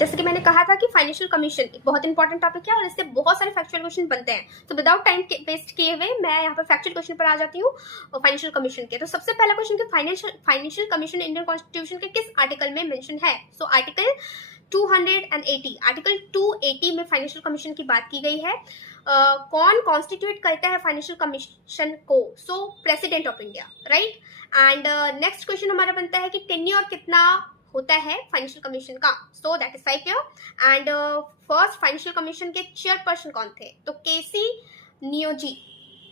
जैसे कि मैंने कहा था कि फाइनेंशियल कमीशन एक बहुत इंपॉर्टेंट टॉपिक है और इससे बहुत सारे फैक्चुअल क्वेश्चन बनते हैं। तो विदाउट टाइम वेस्ट किए हुए मैं यहाँ पर फैक्चुअल क्वेश्चन पर आ जाती हूँ फाइनेंशियल कमीशन के। तो सबसे पहला क्वेश्चन कि फाइनेंशियल कमीशन इंडियन कॉन्स्टिट्यूशन के किस आर्टिकल में मेंशन है? सो आर्टिकल 280, आर्टिकल 280 में फाइनेंशियल कमीशन की बात की गई है। कौन कॉन्स्टिट्यूट करता है फाइनेंशियल कमीशन को? सो president of India, right. And next question हमारा बनता है कि टेन्योर कितना होता है फाइनेंशियल कमीशन का? So that is 5 year. And first financial commission के चेयरपर्सन कौन थे? तो केसी नियोजी,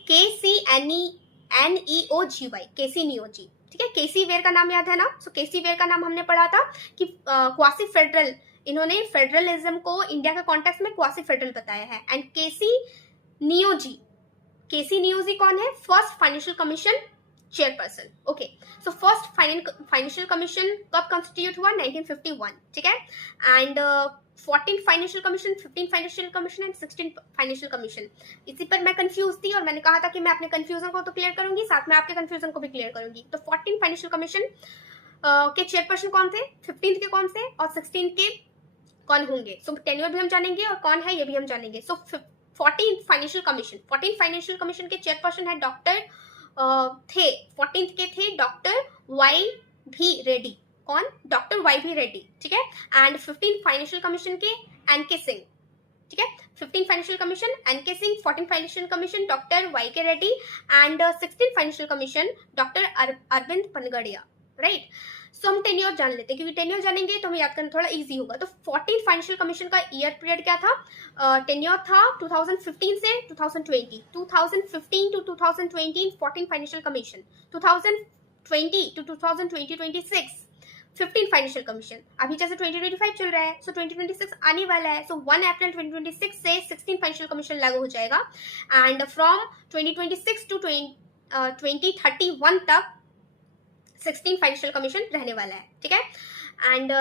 KCNEOGY, केसी नियोजी, ठीक है। केसी वेयर का नाम याद है ना? सो केसी वेयर का नाम हमने पढ़ा था कि क्वासी फेडरल, इन्होंने फेडरलिज्म को इंडिया के कॉन्टेक्स्ट में क्वासी फेडरल बताया है। एंड केसी नियोजी कौन है? First financial commission chairperson. Okay, so first financial commission कब कंस्टिट्यूट हुआ? 1951, ठीक है। And 14 financial commission, 15 financial commission and 16 financial commission. इसी पर मैं कंफ्यूज थी और मैंने कहा था कि मैं अपने कंफ्यूजन को तो क्लियर करूंगी, साथ में आपके कंफ्यूजन को भी क्लियर करूंगी। तो 14 फाइनेंशियल कमीशन के चेयरपर्सन कौन थे, 15 के कौन थे और 16 के कौन होंगे? सो टेन्योर भी हम जानेंगे और कौन है ये भी हम जानेंगे। सो 14 फाइनेंशियल कमीशन के चेयरपर्सन है डॉक्टर थे, 14th के थे डॉक्टर वाई भी रेड्डी। कौन? डॉक्टर वाई भी रेड्डी, ठीक है। एंड 15 फाइनेंशियल कमीशन के एनके सिंह, ठीक है। 15 financial commission NK Singh, 14 financial commission doctor Y K Reddy and 16 financial commission doctor Arvind Panagariya, right. So हम टेन्योर जान लेते हैं, क्योंकि टेन्योर जानेंगे तो हमें याद करना थोड़ा इजी होगा। तो 14 फाइनेंशियल कमीशन का ईयर पीरियड क्या था? टेन्योर था 2015 से 2020, 2015 to 2020 14 financial commission, 2020 to 2026 15 financial commission. अभी जैसे 2025 चल रहा है, सो 2026 आने वाला है, सो 1 अप्रैल 2026 से 16 फाइनेंशियल कमीशन लागू हो जाएगा। एंड फ्रॉम 2026 टू 2031 तक 16 फाइनेंशियल कमीशन रहने वाला है, ठीक है। And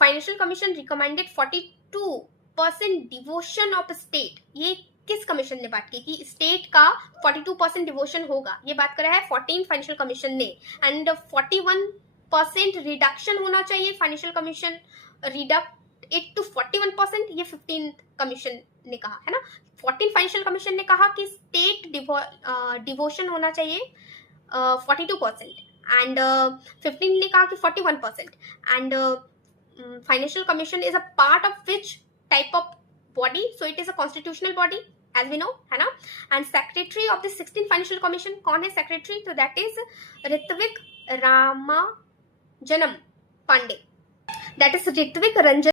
financial commission recommended 42% devotion of state. ये किस कमीशन ने बात की कि स्टेट का 42% डिवोशन होगा? ये बात कर रहा है 14 फाइनेंशियल कमीशन ने। एंड 41% रिडक्शन होना चाहिए financial commission, reduce it to 41%, ये 15 कमीशन ने कहा है ना। 14 फाइनेंशियल कमीशन ने कहा कि स्टेट डिवोशन होना चाहिए 42% एंड 15 ने कहा कि 41%। And financial commission is a part of which type of body? So it is a constitutional body as we know, है ना। And secretary of the 16 financial commission कौन है सेक्रेटरी? तो that is Ritvik Ramajanam Pandey, that is Ritvik Ranjan